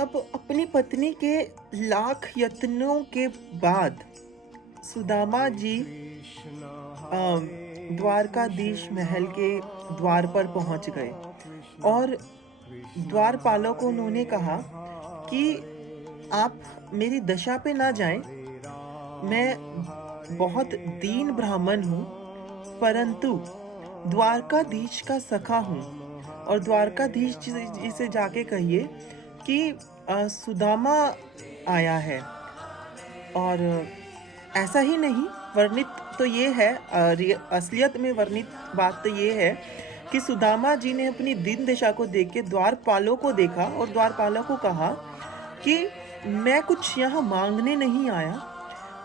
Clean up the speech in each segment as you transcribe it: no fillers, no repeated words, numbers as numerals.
अब अपनी पत्नी के लाख यत्नों के बाद सुदामा जी द्वारकाधीश महल के द्वार पर पहुंच गए और द्वारपालों को उन्होंने कहा कि आप मेरी दशा पे ना जाएं। मैं बहुत दीन ब्राह्मण हूँ, परंतु द्वारकाधीश का सखा हूँ और द्वारकाधीश जी से जाके कहिए कि सुदामा आया है। और ऐसा ही नहीं, वर्णित तो ये है, असलियत में वर्णित बात तो ये है कि सुदामा जी ने अपनी दीन दशा को देख के द्वारपालों को देखा और द्वारपालों को कहा कि मैं कुछ यहाँ मांगने नहीं आया,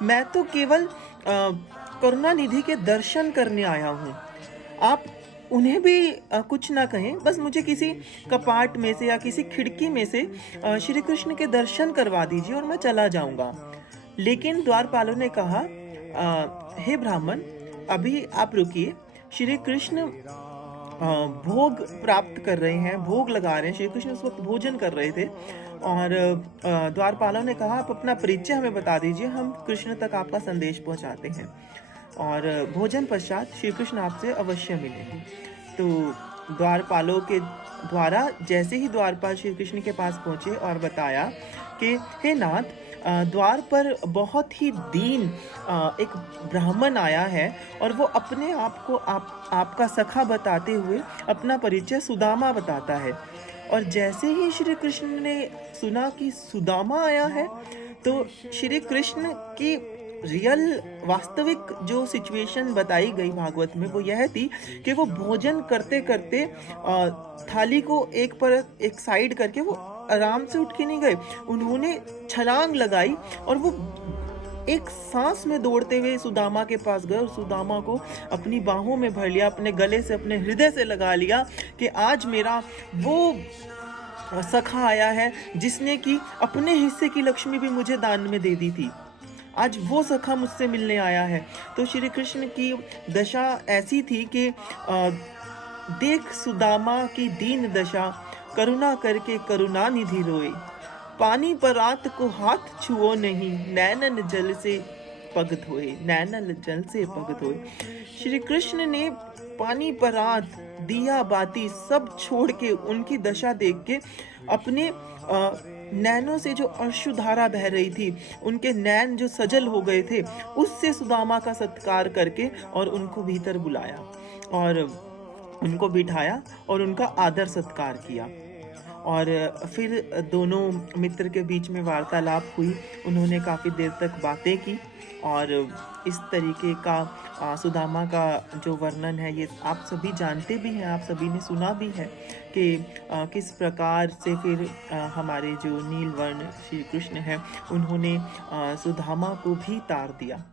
मैं तो केवल करुणानिधि के दर्शन करने आया हूँ। आप उन्हें भी कुछ ना कहें, बस मुझे किसी कपाट में से या किसी खिड़की में से श्री कृष्ण के दर्शन करवा दीजिए और मैं चला जाऊंगा। लेकिन द्वारपालों ने कहा, हे ब्राह्मण, अभी आप रुकिए। श्री कृष्ण भोग प्राप्त कर रहे हैं, भोग लगा रहे हैं। श्री कृष्ण उस वक्त भोजन कर रहे थे और द्वारपालों ने कहा, आप अपना परिचय हमें बता दीजिए, हम कृष्ण तक आपका संदेश पहुंचाते हैं और भोजन पश्चात श्री कृष्ण आपसे अवश्य मिलेंगे। तो द्वारपालों के द्वारा जैसे ही द्वारपाल श्री कृष्ण के पास पहुंचे और बताया कि हे नाथ, द्वार पर बहुत ही दीन एक ब्राह्मण आया है और वो अपने आप को आपका सखा बताते हुए अपना परिचय सुदामा बताता है। और जैसे ही श्री कृष्ण ने सुना कि सुदामा आया है, तो श्री कृष्ण की रियल वास्तविक जो सिचुएशन बताई गई भागवत में वो यह थी कि वो भोजन करते करते थाली को एक साइड करके वो आराम से उठ के नहीं गए, उन्होंने छलांग लगाई और वो एक सांस में दौड़ते हुए सुदामा के पास गए और सुदामा को अपनी बाहों में भर लिया, अपने गले से, अपने हृदय से लगा लिया कि आज मेरा वो सखा आया है जिसने कि अपने हिस्से की लक्ष्मी भी मुझे दान में दे दी थी। आज वो सखा मुझसे मिलने आया है। तो श्री कृष्ण की दशा ऐसी थी कि देख सुदामा की दीन दशा, करुणा करके करुणा निधि रोए। पानी परात को हाथ छुओ नहीं, नैनन जल से पग धोए, नैनन जल से पग धोए। श्री कृष्ण ने पानी परात, दिया बाती सब छोड़ के उनकी दशा देख के अपने नैनों से जो अश्रुधारा बह रही थी, उनके नैन जो सजल हो गए थे, उससे सुदामा का सत्कार करके और उनको भीतर बुलाया और उनको बिठाया और उनका आदर सत्कार किया। और फिर दोनों मित्र के बीच में वार्तालाप हुई, उन्होंने काफ़ी देर तक बातें की और इस तरीके का सुदामा का जो वर्णन है ये आप सभी जानते भी हैं, आप सभी ने सुना भी है कि किस प्रकार से फिर हमारे जो नीलवर्ण श्री कृष्ण हैं उन्होंने सुदामा को भी तार दिया।